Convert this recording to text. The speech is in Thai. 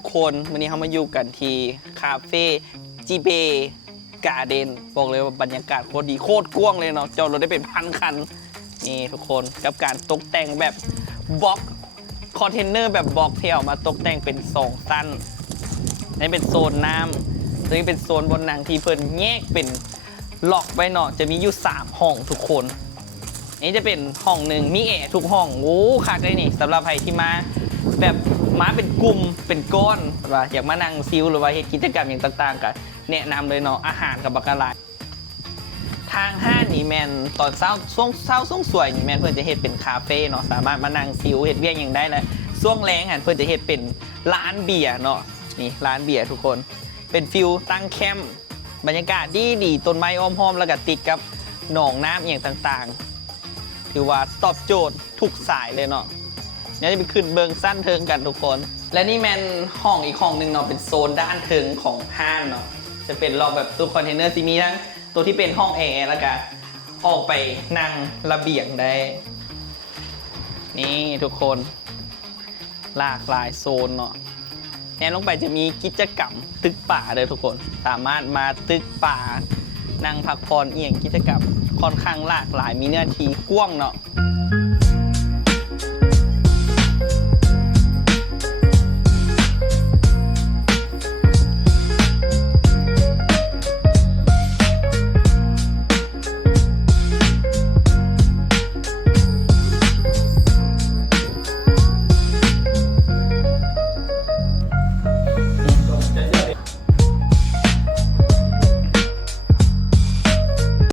ทุกคนวันนี้เรามาอยู่กันที่คาเฟ่จีเบการ์เดนบอกเลยว่าบรรยากาศโคตรดีโคตรกว้างเลยเนาะจอดรถได้เป็นพันคันนี่ทุกคนกับการตกแต่งแบบบล็อกคอนเทนเนอร์แบบบล็อกที่เอามาตกแต่งเป็น2สั้นนี่เป็นโซนน้ำตัวนี้เป็นโซนบนหนังที่เพิ่นแยกเป็นล็อกไว้เนาะจะมีอยู่3ห้องทุกคนนี่จะเป็นห้องหนึ่งมีแอร์ทุกห้องโอ้คักเลยนี่สำหรับใครที่มาแบบมาเป็นกลุ่มเป็นก้อนว่าอยากมานั่งซิลหรือว่าเฮ็ดกิจกรรมอย่างต่างๆกันแนะนำเลยเนาะอาหารกับบักกะลาทางห้างนี่แมนตอนเช้าช่วงสวยนี่แมนเพื่อนจะเฮ็ดเป็นคาเฟ่เนาะสามารถมานั่งซิลเฮ็ดเวียงอย่างได้เลยช่วงแรงหันเพื่อนจะเฮ็ดเป็นร้านเบียร์เนาะนี่ร้านเบียร์ทุกคนเป็นฟิลตั้งแคมป์บรรยากาศดีต้นไม้อ้อมๆแล้วก็ติดกับหนองน้ำอย่างต่างๆถือว่าตอบโจทย์ทุกสายเลยเนาะนี่จะไปขึ้นเบิงสั้นเทิงกันทุกคนและนี่แมนห้องอีกห้องหนึ่งเนาะเป็นโซนด้านเทิงของห้างเนาะจะเป็นรอบแบบตู้คอนเทนเนอร์ที่มีทั้งตัวที่เป็นห้องแอร์แล้วก็ออกไปนั่งระเบียงได้นี่ทุกคนหลากหลายโซนเนาะแนลงไปจะมีกิจกรรมตึกป่าเลยทุกคนสามารถมาตึกป่านั่งพักผ่อนเอียงกิจกรรมค่อนข้างหลากหลายมีเนื้อที่กว้างเนาะ